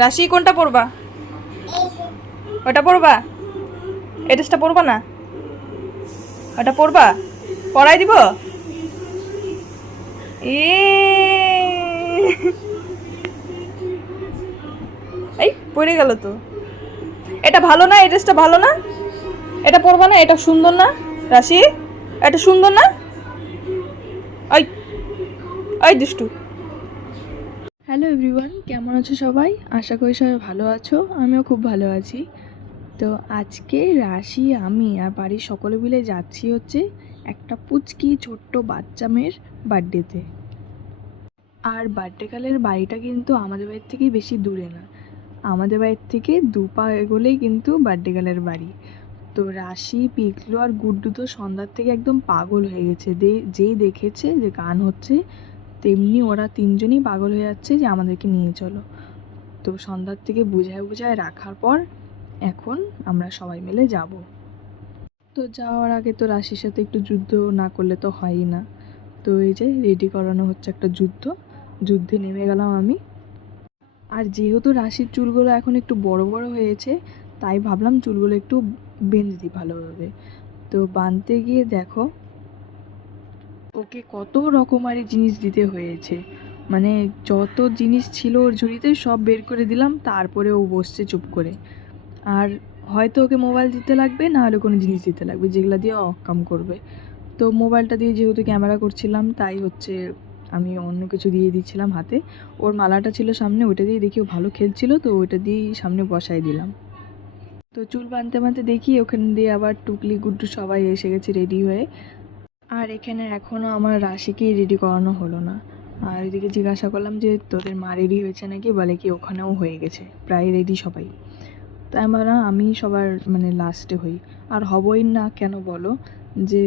রাশি কোনটা পরবা? ওটা পরবা? এই ড্রেসটা পরবা না? ওটা পরবা? পরাই দিব? এই পরে গেল তো। এটা ভালো না? এই ড্রেসটা ভালো না? এটা পরবা না? এটা সুন্দর না রাশি? এটা সুন্দর না? ওই ওই দুষ্টু। হ্যালো এভরিওয়ান, কেমন আছো সবাই? আশা করি সবাই ভালো আছো, আমিও খুব ভালো আছি। তো আজকে রাশি, আমি আর বাড়ির সকলে মিলে যাচ্ছি হচ্ছে একটা পুচকি ছোট্ট বাচ্চা মেয়ের বার্থডেতে। আর বার্থডেকালের বাড়িটা কিন্তু আমাদের বাড়ির থেকে বেশি দূরে না, আমাদের বাড়ির থেকে 2 পা এগোলেই কিন্তু বার্থডেকালের বাড়ি। তো রাশি, পিকলু আর গুড্ডু তো সন্ধ্যার থেকে একদম পাগল হয়ে গেছে। যেই দেখেছে যে গান হচ্ছে, তেমনি ওরা 3জনই পাগল হয়ে যাচ্ছে যে আমাদেরকে নিয়ে চলো। তো সন্ধ্যার থেকে বুঝায় বুঝায় রাখার পর এখন আমরা সবাই মিলে যাব। তো যাওয়ার আগে তো রাশির সাথে একটু যুদ্ধ না করলে তো হয়ই না। তো এই যে রেডি করানো হচ্ছে একটা যুদ্ধে নেমে গেলাম আমি। আর যেহেতু রাশির চুলগুলো এখন একটু বড় বড় হয়েছে, তাই ভাবলাম চুলগুলো একটু বেঁধে দিই ভালোভাবে। তো বাঁধতে গিয়ে দেখো ওকে কত রকমারি জিনিস দিতে হয়েছে। মানে যত জিনিস ছিল ওর ঝুড়িতে সব বের করে দিলাম, তারপরে ও বসছে চুপ করে। আর হয়তো ওকে মোবাইল দিতে লাগবে, না হলে কোনো জিনিস দিতে লাগবে যেগুলো দিয়ে অকাম করবে। তো মোবাইলটা দিয়ে যেহেতু ক্যামেরা করছিলাম, তাই হচ্ছে আমি অন্য কিছু দিয়ে দিচ্ছিলাম হাতে। ওর মালাটা ছিল সামনে, ওটা দিয়ে দেখি ও ভালো খেলছিল, তো ওটা দিয়েই সামনে বসাই দিলাম। তো চুল বাঁধতে বাঁধতে দেখি ওখান দিয়ে আবার টুকলি গুড্ডু সবাই এসে গেছে রেডি হয়ে। আর এখানে এখনও আমার রাশিকেই রেডি করানো হলো না। আর এদিকে জিজ্ঞাসা করলাম যে তোদের মা রেডি হয়েছে নাকি, বলে কি ওখানেও হয়ে গেছে, প্রায় রেডি সবাই। তাই আমরা আমি সবার মানে লাস্টে হই। আর হবই না কেন বলো, যে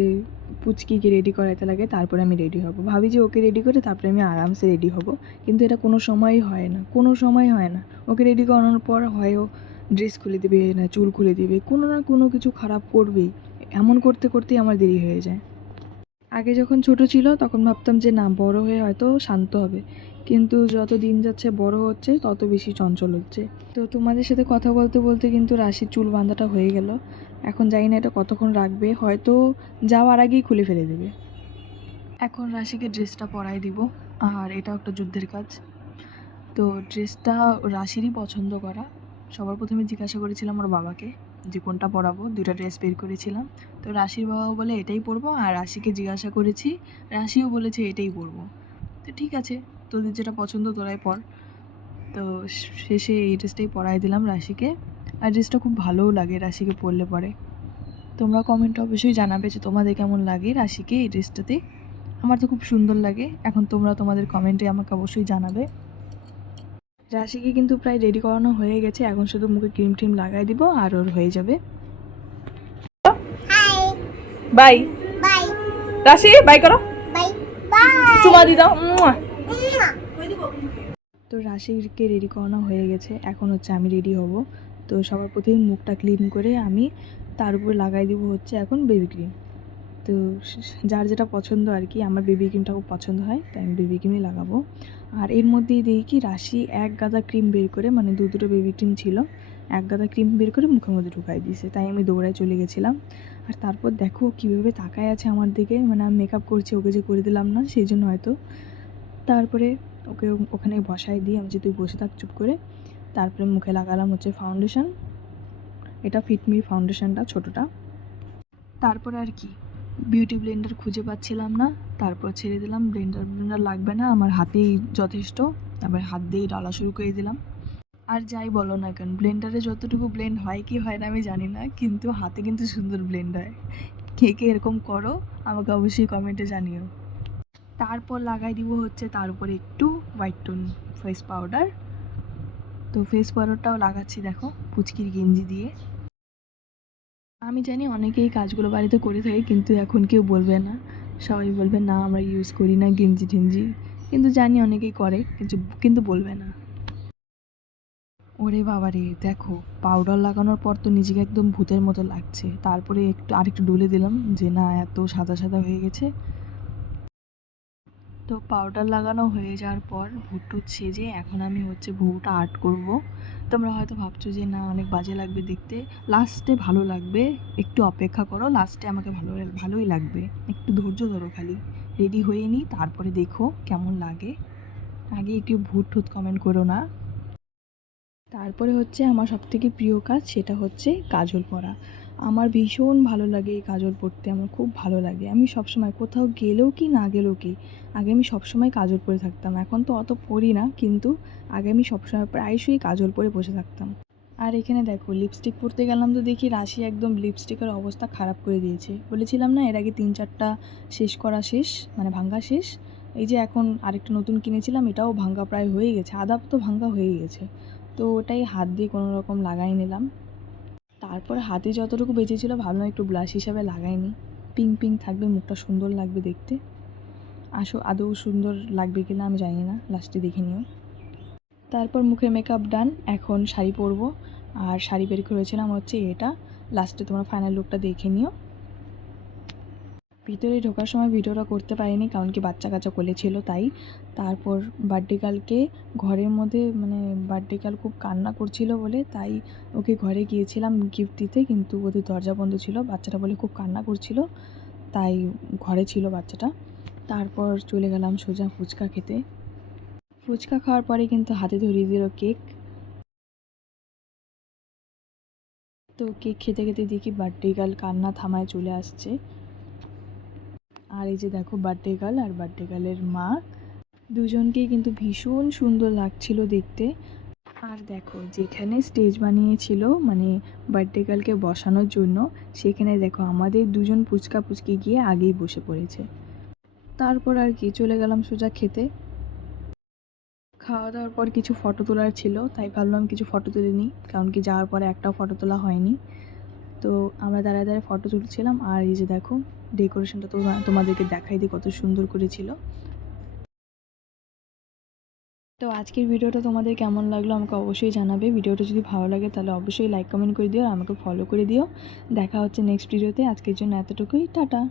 পুচকিকে রেডি করাইতে লাগে তারপরে আমি রেডি হব, ভাবি যে ওকে রেডি করে তারপরে আমি আরামসে রেডি হব। কিন্তু এটা কোনো সময়ই হয় না, কোনো সময় হয় না। ওকে রেডি করানোর পর হয় ও ড্রেস খুলে দিবে, না চুল খুলে দিবে, কোনো না কোনো কিছু খারাপ করবেই। এমন করতে করতেই আমার দেরি হয়ে যায়। আগে যখন ছোট ছিল তখন ভাবতাম যে না, বড় হয়ে হয়তো শান্ত হবে, কিন্তু যত দিন যাচ্ছে বড় হচ্ছে তত বেশি চঞ্চল হচ্ছে। তো তোমাদের সাথে কথা বলতে বলতে কিন্তু রাশির চুল বাঁধাটা হয়ে গেল। এখন জানি না এটা কতক্ষণ রাখবে, হয়তো যাওয়ার আগেই খুলে ফেলে দেবে। এখন রাশিকে ড্রেসটা পরাই দিব, আর এটা একটা যুদ্ধের কাজ। তো ড্রেসটা রাশিরই পছন্দ করা। সবার প্রথমে জিজ্ঞাসা করেছিলাম ওর বাবাকে যে কোনটা পরাবো, 2টা ড্রেস বের করেছিলাম। তো রাশির বাবা বলে এটাই পরবো, আর রাশিকে জিজ্ঞাসা করেছি, রাশিও বলেছে এটাই পরবো। তো ঠিক আছে, তোদের যেটা পছন্দ তোরাই পর। তো শেষে এই ড্রেসটাই পরাই দিলাম রাশিকে। আর ড্রেসটা খুব ভালোও লাগে রাশিকে পরলে পরে। তোমরা কমেন্টে অবশ্যই জানাবে যে তোমাদের কেমন লাগে রাশিকে এই ড্রেসটাতে। আমার তো খুব সুন্দর লাগে। এখন তোমরা তোমাদের কমেন্টে আমাকে অবশ্যই জানাবে। রাশিকে কিন্তু প্রায় রেডি করানো হয়ে গেছে, এখন শুধু মুখে ক্রিম ট্রিম লাগাই দিব আর ওর হয়ে যাবে। বাই বাই রাশি, বাই করো, বাই বাই চুমা দি দাও। মুয়া। তো রাশিকে রেডি করানো হয়ে গেছে, এখন হচ্ছে আমি রেডি হব। তো সবার প্রথমে মুখটা ক্লিন করে আমি তার উপর লাগাই দিব হচ্ছে এখন বেবি ক্রিম। তো যার যেটা পছন্দ আর কি, আমার বেবি ক্রিমটা খুব পছন্দ হয়, তাই আমি বেবি ক্রিমই লাগাবো। আর এর মধ্যেই দেখি কি রাশি এক গাদা ক্রিম বের করে, মানে দুটো বেবি ক্রিম ছিল, এক গাদা ক্রিম বের করে মুখের মধ্যে ঢুকাই দিয়েছে। তাই আমি দৌড়ায় চলে গেছিলাম। আর তারপর দেখো কীভাবে তাকায় আছে আমার দিকে, মানে আমি মেকআপ করছি, ওকে যে করে দিলাম না সেই জন্য হয়তো। তারপরে ওকে ওখানে বসাই দিয়ে আমি যে তুই বসে থাক চুপ করে। তারপরে মুখে লাগালাম হচ্ছে ফাউন্ডেশন, এটা ফিটমি ফাউন্ডেশনটা ছোটোটা। তারপরে আর কি, বিউটি ব্লেন্ডার খুঁজে পাচ্ছিলাম না, তারপর ছেড়ে দিলাম, ব্লেন্ডার লাগবে না, আমার হাতেই যথেষ্ট। তারপরে হাত দিয়েই ডালা শুরু করে দিলাম। আর যাই বলো না কেন, ব্লেন্ডারে যতটুকু ব্লেন্ড হয় কি হয় না আমি জানি না, কিন্তু হাতে কিন্তু সুন্দর ব্লেন্ড হয়। কে কে এরকম করো আমাকে অবশ্যই কমেন্টে জানিও। তারপর লাগাই দিব হচ্ছে তার উপরে একটু হোয়াইট টোন ফেস পাউডার। তো ফেস পাউডারটাও লাগাচ্ছি দেখো পুচকির গেঞ্জি দিয়ে। আমি জানি অনেকেই কাজগুলো বাড়িতে করে থাকে, কিন্তু এখন কেউ বলবে না, সবাই বলবে না আমরা ইউজ করি না গেঞ্জি টেঞ্জি। কিন্তু জানি অনেকেই করে, কিন্তু বলবে না। ওরে বাবা রে, দেখো পাউডার লাগানোর পর তো নিজেকে একদম ভূতের মতো লাগছে। তারপরে আরেকটু ডুলে দিলাম যে না, এত সাদা সাদা হয়ে গেছে। তো পাউডার লাগানো হয়ে যাওয়ার পর ভুট্টুত সেজে এখন আমি হচ্ছে ভুটা আর্ট করব। তোমরা হয়তো ভাবছো যে না অনেক বাজে লাগবে দেখতে, লাস্টে ভালো লাগবে, একটু অপেক্ষা করো, লাস্টে আমাকে ভালোই লাগবে, একটু ধৈর্য ধরো, খালি রেডি হয়ে নিই তারপরে দেখো কেমন লাগে। আগে একটু ভুট ঠুত কমেন্ট করো না। তারপরে হচ্ছে আমার সবথেকে প্রিয় কাজ, সেটা হচ্ছে কাজল পরা। আমার ভীষণ ভালো লাগে এই কাজল পরতে, আমার খুব ভালো লাগে। আমি সবসময় কোথাও গেলেও কি না গেলেও কি, আগে আমি সবসময় কাজল পরে থাকতাম। এখন তো অত পরি না, কিন্তু আগে আমি সবসময় প্রায়শই কাজল পরে বসে থাকতাম। আর এখানে দেখো লিপস্টিক পরতে গেলাম তো দেখি রাশি একদম লিপস্টিকের অবস্থা খারাপ করে দিয়েছে। বলেছিলাম না এর আগে 3-4টা শেষ করা শেষ, মানে ভাঙ্গা শেষ। এই যে এখন আরেকটা নতুন কিনেছিলাম, এটাও ভাঙ্গা প্রায় হয়ে গেছে, আধা তো ভাঙ্গা হয়ে গেছে। তো ওটাই হাত দিয়ে কোনো রকম লাগাই নিলাম। তারপর হাতে যতটুকু বেঁচেছিলো ভাবলাম একটু ব্লাশ হিসাবে লাগাই নিই, পিঙ্ক পিঙ্ক থাকবে, মুখটা সুন্দর লাগবে দেখতে। আদৌ সুন্দর লাগবে কিনা আমি জানি না, লাস্টে দেখে নিও। তারপর মুখের মেকআপ ডান, এখন শাড়ি পরবো। আর শাড়ি বের করেছিলাম হচ্ছে এটা, লাস্টে তোমরা ফাইনাল লুকটা দেখে নিও। ভিতরে ঢোকার সময় ভিডিওটা করতে পারিনি, কারণ কি বাচ্চা কাচ্চা কোলে ছিল তাই। তারপর বার্থডে গার্লকে ঘরের মধ্যে, মানে বার্থডে গার্ল খুব কান্না করছিল বলে তাই ওকে ঘরে গিয়েছিলাম গিফট দিতে, কিন্তু ওদের দরজা বন্ধ ছিল, বাচ্চাটা বলে খুব কান্না করছিল তাই ঘরে ছিল বাচ্চাটা। তারপর চলে গেলাম সোজা ফুচকা খেতে। ফুচকা খাওয়ার পরে কিন্তু হাতে ধরিয়ে দিল কেক। তো কেক খেতে খেতে দেখি বার্থডে গার্ল কান্না থামায় চলে আসছে। আর এই যে দেখো বার্থডে গার্ল আর বার্থডে গার্লের মা, দুজনকেই কিন্তু ভীষণ সুন্দর লাগছিল দেখতে। আর দেখো যেখানে স্টেজ বানিয়েছিল মানে বার্থডে গার্লকে বসানোর জন্য, সেখানে দেখো আমাদের দুজন পুচকা পুচকি গিয়ে আগেই বসে পড়েছে। তারপর আর কি চলে গেলাম সোজা খেতে। খাওয়া দাওয়ার পর কিছু ফটো তোলার ছিল, তাই ভাবলাম কিছু ফটো তুলে নিই, কারণ কি যাওয়ার পরে একটাও ফটো তোলা হয়নি। তো আমরা দাঁড়ায় দাঁড়ায় ফটো তুলছিলাম। আর এই যে দেখো ডেকোরেশনটা তো তোমাদেরকে দেখাই দিই কত সুন্দর করেছিল। তো আজকের ভিডিওটা তোমাদের কেমন লাগলো আমাকে অবশ্যই জানাবে। ভিডিওটা যদি ভালো লাগে তাহলে অবশ্যই লাইক কমেন্ট করে দিও আর আমাকে ফলো করে দিও। দেখা হচ্ছে নেক্সট ভিডিওতে। আজকের জন্য এতটুকুই, টাটা।